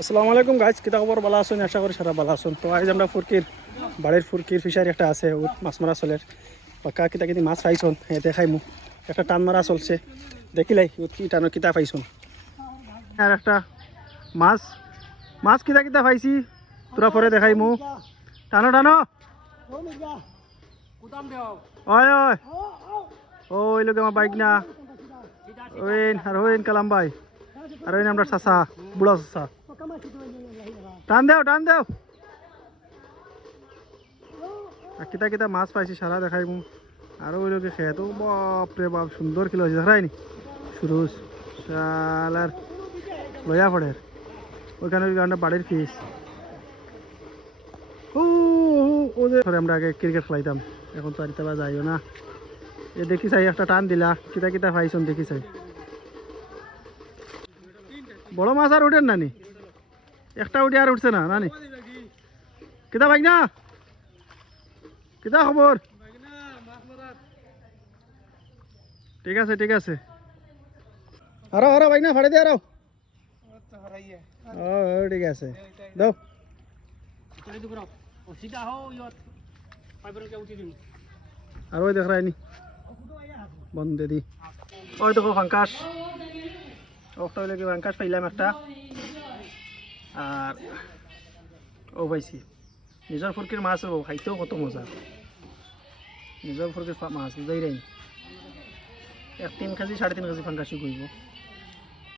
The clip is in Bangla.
আসসালামু আলাইকুম গাইজ, কিতা খবর? ভালো আছেন? আশা করি সারা ভালো আছেন। তো আজ আমরা ফুরকির বাড়ির ফুরকির ফিশারি একটা আছে, মাছ মারা চলের পাক্কা কিতা কিতি মাছ পাইছন এতে খাইমু। একটা টান মারা চলছে, দেখিলাই কি টানো কিতা পাইছন। আর একটা মাছ মাছ কিতা কিতা পাইছি তোরা পরে দেখাইমু। টানো টানো, ওই ওই ওই লোক আমার বাইক না ওইন আর ওইন কালাম ভাই আর ওইন আমরা চাচা বুড়া চাচা। টান দেও টান দেও। কিতা কিতা মাছ পাইছি সারা দেখাইমু। আর ওই লোকে খেতো বাপরে বাপ সুন্দর কিলো হয়েছে দেখাইনি সুরুজ শালার লয়া পড়ে ওইখানে ওই গানটা বাড়ির ফিস। ও যে আমরা আগে ক্রিকেট খেলাইতাম, এখন তো আর ইতা যাইও না। এ দেখি চাই একটা টান দিলা কিতা কিতা পাইছন দেখি চাই। বড় মাছ আর উঠেন নানি, একটা উঠে আর উঠছে না নানি। কিতা ভাই না কিতা খবর? ঠিক আছে ঠিক আছে, আরো আরো ভাই না ফাড়ে দিয়ে আরো। ও ঠিক আছে দাও। আর ওই দেখ রাইনি বন্ধ দি। ওই দেখো ফাঙ্কাস, ওটা হইলে কি ফাঙ্কাস পাইলাম একটা। আর ও পাইছি নিজের ফুরকির মাছ, ও খাইতেও কত মজা। নিজের ফুরকির মাছ বুঝাই রাই 1-3 কেজি 3.5 কেজি ফাঙ্কাসই করব।